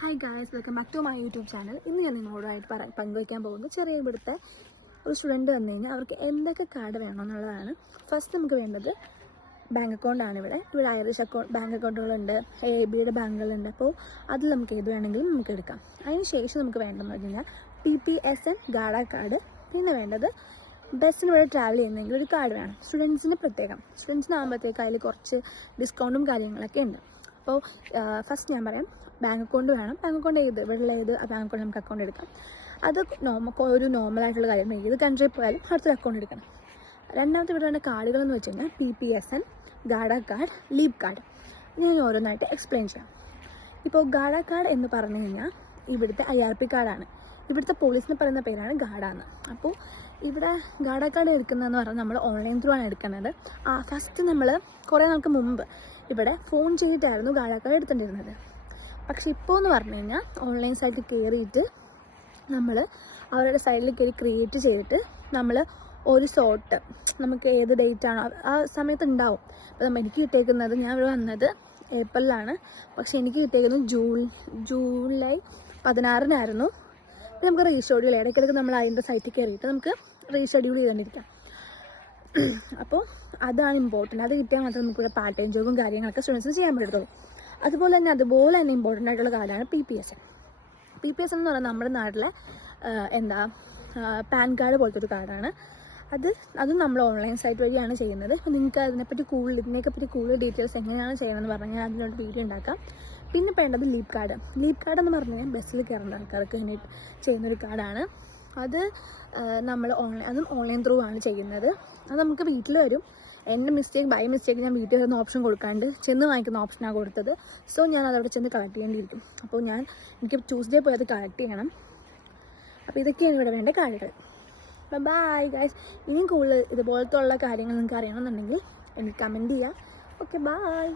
Hi guys, welcome back to my YouTube channel. ഇന്ന് ഞാൻ നിങ്ങളോടായിട്ട് പങ്കുവയ്ക്കാൻ പോകുന്നത് ചെറിയ ഇവിടുത്തെ ഒരു സ്റ്റുഡൻറ്റ് വന്നു കഴിഞ്ഞാൽ അവർക്ക് എന്തൊക്കെ കാർഡ് വേണമെന്നുള്ളതാണ്. ഫസ്റ്റ് നമുക്ക് വേണ്ടത് ബാങ്ക് അക്കൗണ്ടാണ്. ഇവിടെ ഐറിഷ് ബാങ്ക് അക്കൗണ്ടുകളുണ്ട്, ABയുടെ ബാങ്കുകളുണ്ട്. അപ്പോൾ അതിൽ നമുക്ക് ഏത് വേണമെങ്കിലും നമുക്ക് എടുക്കാം. അതിന് ശേഷം നമുക്ക് വേണ്ടതെന്ന് പറഞ്ഞു കഴിഞ്ഞാൽ PPSN ഗാഡ കാർഡ്. പിന്നെ വേണ്ടത് ബസ്സിന് ഇവിടെ ട്രാവൽ ചെയ്യുന്നെങ്കിൽ ഒരു കാർഡ് വേണം. സ്റ്റുഡൻസിന് പ്രത്യേകം. സ്റ്റുഡൻസിനാകുമ്പോഴത്തേക്ക് അതിൽ കുറച്ച് ഡിസ്കൗണ്ടും കാര്യങ്ങളൊക്കെ ഉണ്ട്. അപ്പോൾ ഫസ്റ്റ് ഞാൻ പറയാം, ബാങ്ക് അക്കൗണ്ട് വേണം. ബാങ്ക് അക്കൗണ്ട് ഇവിടെയുള്ള ആ ബാങ്ക് അക്കൗണ്ട് നമുക്ക് അക്കൗണ്ട് എടുക്കാം. അത് ഒരു നോർമലായിട്ടുള്ള കാര്യം. ഏത് കൺട്രിയിൽ പോയാലും അടുത്തൊരു അക്കൗണ്ട് എടുക്കണം. രണ്ടാമത്തെ ഇവിടെ വേണ്ട കാർഡുകളെന്ന് വെച്ച് കഴിഞ്ഞാൽ PPSN, ഗാഡ കാർഡ്, ലീപ് കാർഡ്. ഞാൻ ഓരോന്നായിട്ട് എക്സ്പ്ലെയിൻ ചെയ്യാം. ഇപ്പോൾ ഗാഡ കാർഡ് എന്ന് പറഞ്ഞു കഴിഞ്ഞാൽ ഇവിടുത്തെ IRP കാർഡാണ്. ഇവിടുത്തെ പോലീസിന് പറയുന്ന പേരാണ് ഗാഡ എന്ന്. അപ്പോൾ ഇവിടെ ഗാഡ കാർഡ് എടുക്കുന്നതെന്ന് പറഞ്ഞാൽ നമ്മൾ ഓൺലൈൻ ത്രൂ ആണ് എടുക്കുന്നത്. ഫസ്റ്റ് നമ്മൾ കുറേ നാൾക്ക് മുമ്പ് ഇവിടെ ഫോൺ ചെയ്തിട്ടായിരുന്നു ഗാഡ കാർഡ് എടുത്തിട്ടുണ്ടിരുന്നത്. പക്ഷെ ഇപ്പോൾ എന്ന് പറഞ്ഞു കഴിഞ്ഞാൽ ഓൺലൈൻ സൈറ്റിൽ കയറിയിട്ട് നമ്മൾ അവരുടെ സൈഡിൽ കയറി ക്രിയേറ്റ് ചെയ്തിട്ട് നമ്മൾ ഒരു സോട്ട് നമുക്ക് ഏത് ഡേറ്റാണോ ആ സമയത്ത് ഉണ്ടാവും. അപ്പോൾ എനിക്ക് കിട്ടിയേക്കുന്നത്, ഞാൻ ഇവിടെ വന്നത് ഏപ്രിലാണ്, പക്ഷെ എനിക്ക് കിട്ടിയേക്കുന്നത് ജൂലൈ 16-നായിരുന്നു. നമുക്ക് റീഷെഡ്യൂൾ ചെയ്യാം. ഇടയ്ക്കിടയ്ക്ക് നമ്മൾ അതിൻ്റെ സൈറ്റിൽ കയറിയിട്ട് നമുക്ക് റീഷെഡ്യൂൾ ചെയ്തുകൊണ്ടിരിക്കാം. അപ്പോൾ അതാണ് ഇമ്പോർട്ടൻറ്റ്. അത് കിട്ടിയാൽ മാത്രമേ നമുക്കിവിടെ പാർട്ട് ടൈം ജോബും കാര്യങ്ങളൊക്കെ സ്റ്റുഡൻസിന് ചെയ്യാൻ പറ്റത്തുള്ളൂ. അതുപോലെ തന്നെ ഇമ്പോർട്ടൻ്റ് ആയിട്ടുള്ള കാർഡാണ് PPSN. PPSN എന്ന് പറയുന്നത് നമ്മുടെ നാട്ടിലെ പാൻ കാർഡ് പോലത്തെ ഒരു കാർഡാണ്. അതും നമ്മൾ ഓൺലൈൻ സൈറ്റ് വഴിയാണ് ചെയ്യുന്നത്. അപ്പോൾ നിങ്ങൾക്ക് ഇതിനെപ്പറ്റി കൂടുതൽ ഡീറ്റെയിൽസ് എങ്ങനെയാണ് ചെയ്യണമെന്ന് പറഞ്ഞാൽ അതിനോട് വീഡിയോ ഉണ്ടാക്കാം. പിന്നെ വേണ്ടത് ലീപ് കാർഡ്. ലീപ് കാർഡ് എന്ന് പറഞ്ഞു കഴിഞ്ഞാൽ ബസ്സിൽ കയറുന്ന ആൾക്കാർക്ക് വേണ്ടിയിട്ട് ചെയ്യുന്നൊരു കാർഡാണ്. അതും ഓൺലൈൻ ത്രൂ ആണ് ചെയ്യുന്നത്. അത് നമുക്ക് വീട്ടിൽ വരും. എൻ്റെ ബൈ മിസ്റ്റേക്ക് ഞാൻ വീട്ടിൽ വരുന്ന ഓപ്ഷൻ കൊടുക്കാണ്ട് ചെന്ന് വാങ്ങിക്കുന്ന ഓപ്ഷനാണ് കൊടുത്തത്. സോ ഞാൻ അതവിടെ ചെന്ന് കളക്ട് ചെയ്യേണ്ടിയിരിക്കും. അപ്പോൾ എനിക്ക് ട്യൂസ്ഡേ പോയി അത് കളക്ട് ചെയ്യണം. അപ്പോൾ ഇതൊക്കെയാണ് ഇവിടെ വേണ്ട കാർഡുകൾ. Bye guys. ഇനിയും കൂടുതൽ ഇതുപോലത്തെ ഉള്ള കാര്യങ്ങൾ നിങ്ങൾക്ക് അറിയണമെന്നുണ്ടെങ്കിൽ എനിക്ക് കമൻറ്റ് ചെയ്യാം. Okay, by.